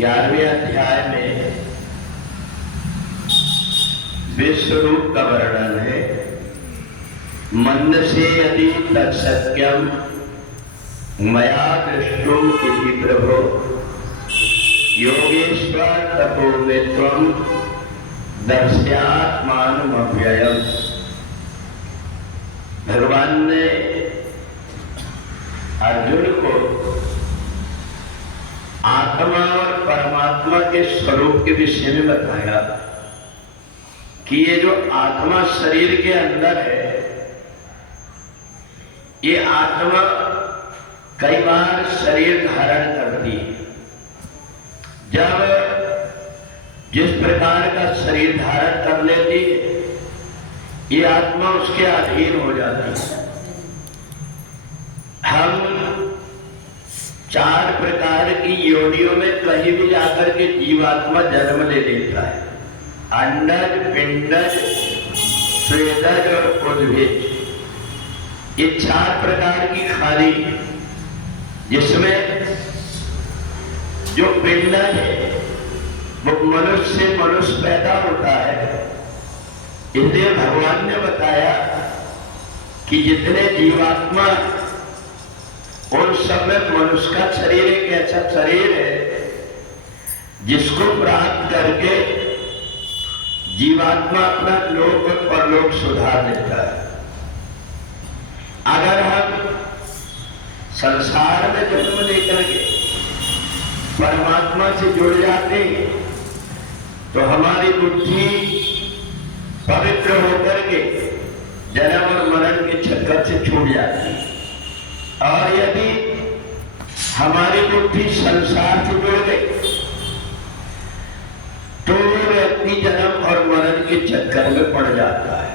11वें अध्याय में विश्वरूप का वर्णन है। मन्यसे यदि तत्सत्यम मया दृष्टुम इति प्रभो योगेश्वर तपोवित्वम दर्शयात्मानमव्ययम्। भगवान ने अर्जुन को आत्मा और परमात्मा के स्वरूप के विषय में बताया कि ये जो आत्मा शरीर के अंदर है, ये आत्मा कई बार शरीर धारण करती है। जब जिस प्रकार का शरीर धारण कर लेती है, ये आत्मा उसके अधीन हो जाती है। हम 4 प्रकार की योनियों में कहीं भी जाकर के जीवात्मा जन्म ले लेता है। अंडज, पिंडज, स्वेदज और उद्भिज, ये 4 प्रकार की खाली, जिसमें जो पिंडज है वो मनुष्य से मनुष्य पैदा होता है। इसलिए भगवान ने बताया कि जितने जीवात्मा, उन सब में मनुष्य का शरीर एक ऐसा शरीर है जिसको प्राप्त करके जीवात्मा अपना लोक और परलोक सुधार लेता है। अगर हम संसार में जन्म लेकर के परमात्मा से जुड़ जाते हैं तो हमारी बुद्धि पवित्र होकर के जन्म और मरण के चक्कर से छूट जाती है। और यदि हमारी बुद्धि संसार से जुड़ गई तो व्यक्ति जन्म और मरण के चक्कर में पड़ जाता है।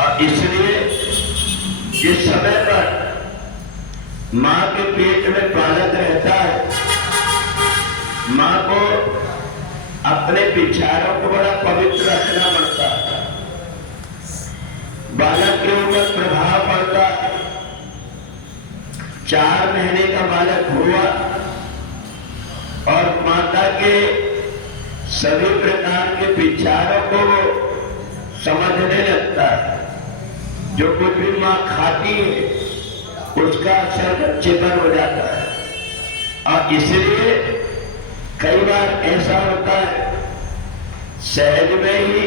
और इसलिए जिस समय पर मां के पेट में बालक रहता है, मां को अपने विचारों को बड़ा पवित्र रखना पड़ता है। बालक के ऊपर प्रभाव पड़ता है। 4 महीने का बालक हुआ और माता के सभी प्रकार के विचारों को समझने लगता है। जो कुछ भी मां खाती है उसका असर बच्चे पर हो जाता है। और इसलिए कई बार ऐसा होता है, सहज में ही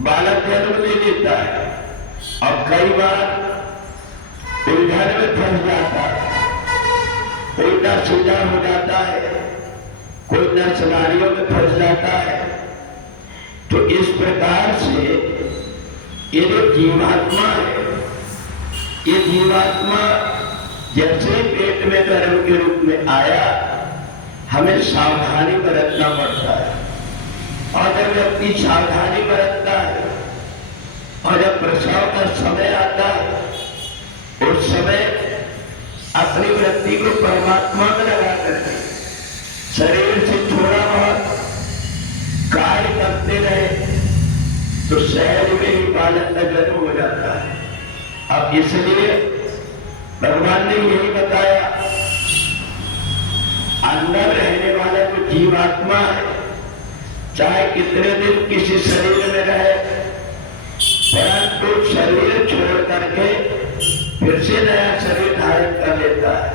बालक जन्म ले लेता है और कई बार उलझन में फंस जाता है, उल्टा सीधा हो जाता है, कोई नर्सनारियों में फंस जाता है। तो इस प्रकार से ये जो जीवात्मा है, ये जीवात्मा जैसे पेट में गर्भ के रूप में आया, हमें सावधानी बरतना पड़ता है। और जब व्यक्ति सावधानी बरतता है और जब प्रसव का समय आता है, उस समय अपनी वृत्ति को परमात्मा में लगा करके शरीर से थोड़ा बहुत कार्य करते रहे तो सहज में ही बालक का जन्म हो जाता है। अब इसलिए भगवान ने यही बताया, अंदर रहने वाला जो जीवात्मा है, चाहे कितने दिन किसी शरीर में रहे, परंतु शरीर छोड़ करके फिर से नया शरीर धारण कर लेता है।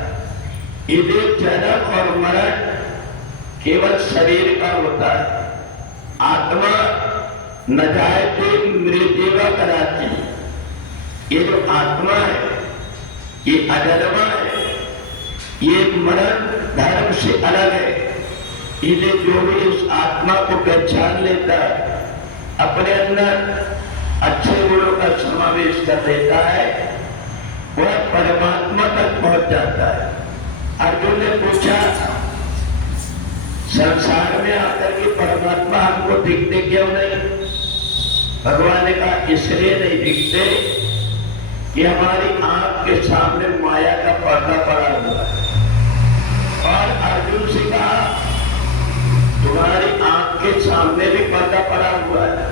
इधर जन्म और मरण केवल शरीर का होता है। आत्मा न जायते मृत्युवा कराती है। ये जो आत्मा है ये अजन्मा है, ये मरण धर्म से अलग है। इसे जो भी उस आत्मा को पहचान लेता है, अपने अंदर अच्छे गुणों का समावेश कर लेता है, वह परमात्मा तक पहुंच जाता है। अर्जुन ने पूछा, संसार में आकर के परमात्मा हमको दिखते क्यों नहीं? भगवान ने कहा, इसलिए नहीं दिखते कि हमारी आंख के सामने माया का पर्दा पड़ा हुआ है। और अर्जुन से कहा, तुम्हारी आंख के सामने भी पर्दा पड़ा हुआ है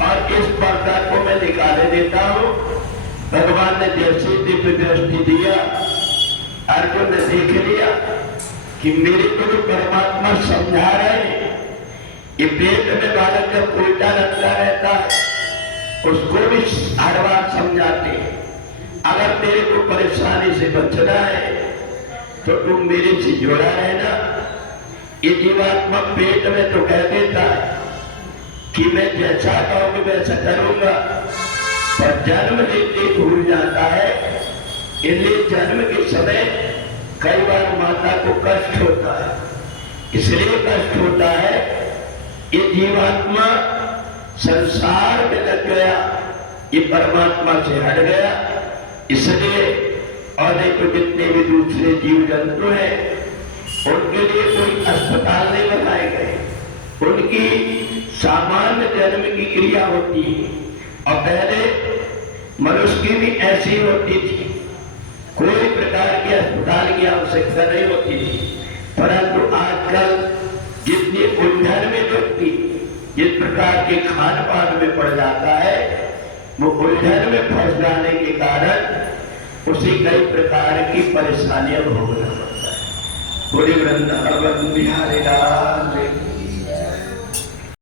और इस पर्दा को मैं निकाले देता हूं। भगवान ने जैसे दिव्य दृष्टि दिया, अर्जुन ने देख लिया कि मेरे को जो परमात्मा समझा रहे हैं, ये पेट में बालक जब उल्टा लगता रहता है उसको भी हर बार समझाते हैं। अगर तेरे को परेशानी से बचना है तो तुम मेरे से जुड़ा रहना। ये जीवात्मा पेट में तो कह देता है कि मैं जैसा कहूंगी वैसा करूंगा, पर जन्म लेते भूल जाता है। इसलिए जन्म के समय कई बार माता को कष्ट होता है। इसलिए कष्ट होता है ये जीवात्मा संसार में लग गया, ये परमात्मा से हट गया। इसलिए और देखो जितने भी दूसरे जीव जंतु हैं उनके लिए कोई अस्पताल नहीं बनाए गए, उनकी सामान्य जन्म की क्रिया होती है। और पहले मनुष्य की भी ऐसी होती थी, कोई प्रकार के अस्पताल की आवश्यकता नहीं होती थी। परंतु आजकल जितनी उलझन में व्यक्ति जिस प्रकार के खान पान में पड़ जाता है, वो उलझन में फंस जाने के कारण उसी कई प्रकार की परेशानियां भोगना पड़ता है। पूरी वृंदावन बिहारी लाल